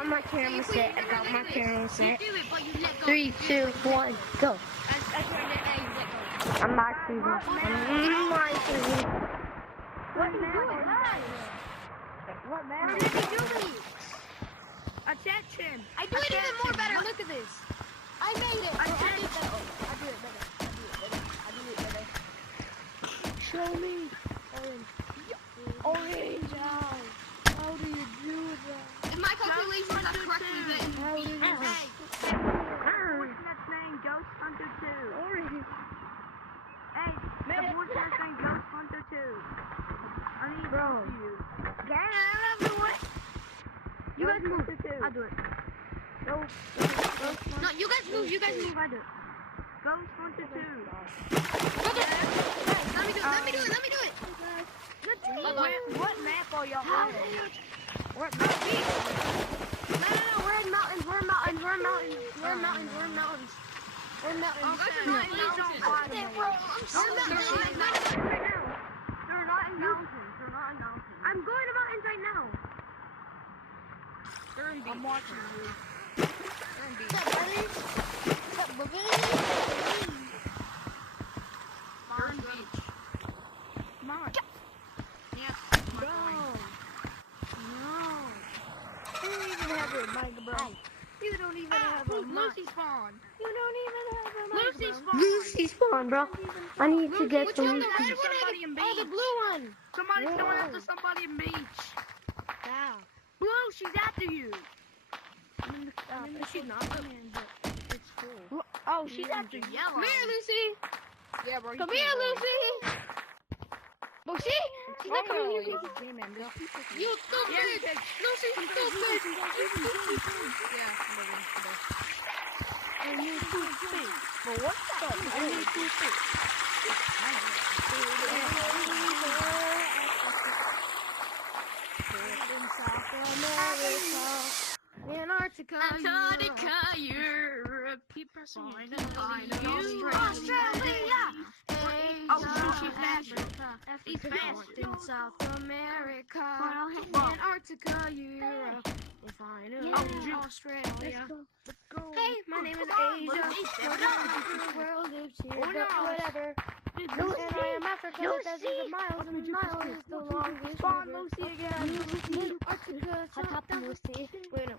got my camera set. I got my camera set. You do it, but you let go. 3, 2, 1, go. That's right, you let go. I'm not shooting. I'm not shooting. What man? What man? What did he do me? Attach him. I do it even more better. Look at this. I made it. I do it better. I do it better. Show me. Orange. How do you do that? If my calculations are correctly written, hey. What's that saying? Ghost Hunter 2. Orange. Hey, what's that saying? Ghost Hunter 2. I need to talk to you. Get out of the way. You guys move. I'll do it. No, you guys move. I do it. Ghost Hunter 2. Let me do it. What map are y'all on? What map? No, we're in mountains. We're in mountains. They're not in mountains. I'm going to mountains right now. They're in beach. I'm watching you. They're in beach. They're in beach. Come on. Yeah. No. You don't even have a mic, bro. You don't even have a mic. Lucy spawn. You don't even have a mic. Lucy spawn, bro. I need to get the Lucy. Oh, the blue one. Somebody's going after somebody in beach. Yeah. Blue, she's after you. She's not. It's cool. Oh, she's after yellow. Come here, Lucy. Yeah, bro. Come here, Lucy. Oh, she's not coming here. You stupid. Lucy, stupid. Yeah. And you stupid. But what's up? And you stupid. Antarctica, Europe, keep pressing Australia, she's fast in South America, Antarctica, Europe, and finally Australia. Hey, my name is Asia. The world lives here, but whatever. And I am Africa, thousands of miles, and miles is the longest. Spawn Lucy again. Antarctica, top Lucy. Wait, no.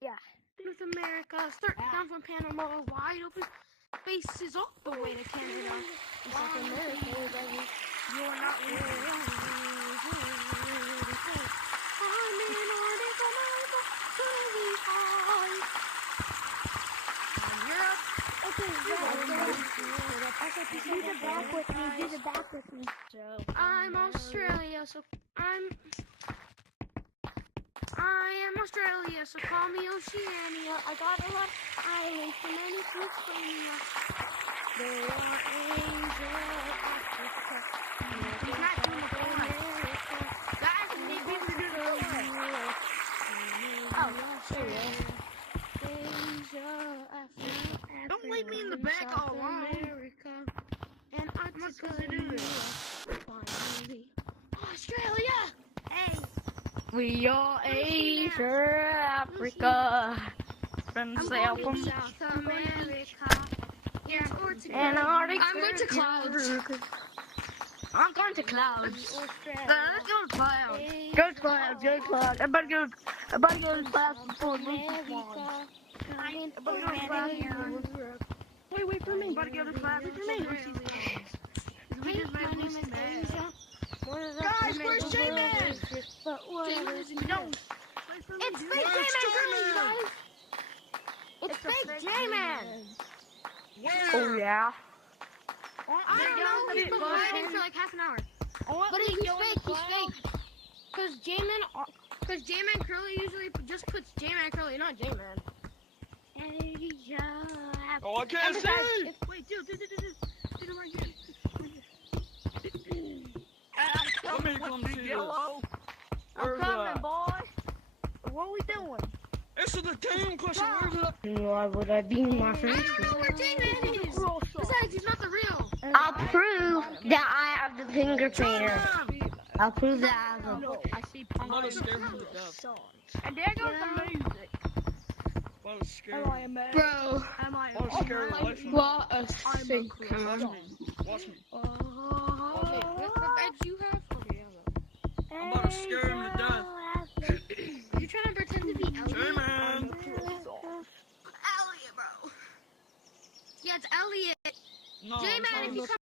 Yeah. North America, start down from Panama, wide open spaces all the way to Canada. And South America, you're not really I'm in Antarctica, Europe. Okay, do the back with me. So, I'm Australia, so I am Australia, so call me Oceania. I got a lot of islands and many fruits from you. There are Asia, Africa. He's not doing the America. Guys, we need people to do the Europe. Oh, Australia. Asia, Africa. Don't leave me in the back all alone. America. And Antarctica. Finally. Australia! Hey! We are Asia, Africa, from South America, Antarctica. I'm going to clouds. I'm going to clouds. Let's go to clouds. Go to clouds. I better go to clouds before Lucy spawns. Wait for me. I better go to clouds before Lucy spawns. We just made Lucy mad. Guys, where's Jman? It's fake Jman, guys! It's fake Jman! Oh, yeah? I don't know, he's been hiding for like half an hour. But he's fake. Because Jman Curly usually just puts Jman Curly, not Jman. Oh, I can't see! Wait, dude, it right here. Let me come see Yellow. Where's I'm coming, boy. What are we doing? This is the team question. Where's it? Why would I be my friend? I don't know where Jman is. Besides, he's not the real. I'll prove that I have the finger painter. I'll prove that I have them. I see. I'm gonna scare him to death. And there goes the music. What a scary. Am I a man? Bro, What a scary life. What a I'm a sinker. Watch me. Watch me. okay, what bed you have? Okay, yeah. I'm about to scare him to death. You trying to pretend to be Elliot? Jman. Elliot, bro. Yeah, it's Elliot. No, Jman, if you come